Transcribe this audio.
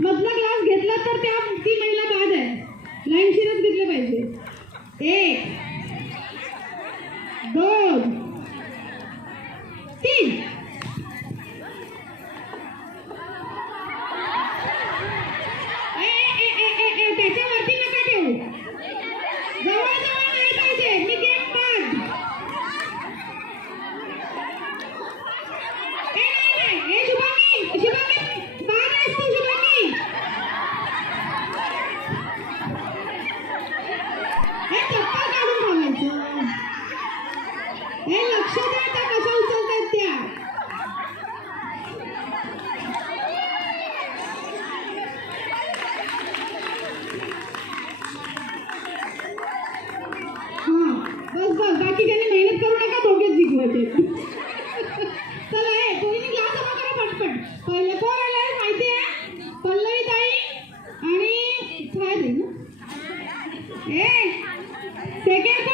मधला ग्लास घेतला तर त्या ती महिला बाद आहे. लाईनशीरच घेतले पाहिजे. एक दोन तीन ए, ए, ए, ए, ए, त्याच्यावरती नका ठेवू जवळ जवळ नाही पाहिजे मी गेम बाद ए, नाही, नाही. ए, शुभांगी, शुभांगी, बाद आहेस तू, शुभांगी. ए, चप्पल काढून ठेवायचं. हे लक्ष द्या त्या कशा उचलतात त्या. हां, बस बस. बाकी त्यांनी मेहनत करू नका दोघेच जिंकवायचे. चला हे कोणी ग्लास जमा करा पटपट पहिले कोण आले माहिती आहे पल्लवी ताई आणि काय ताई ना ए सेकंड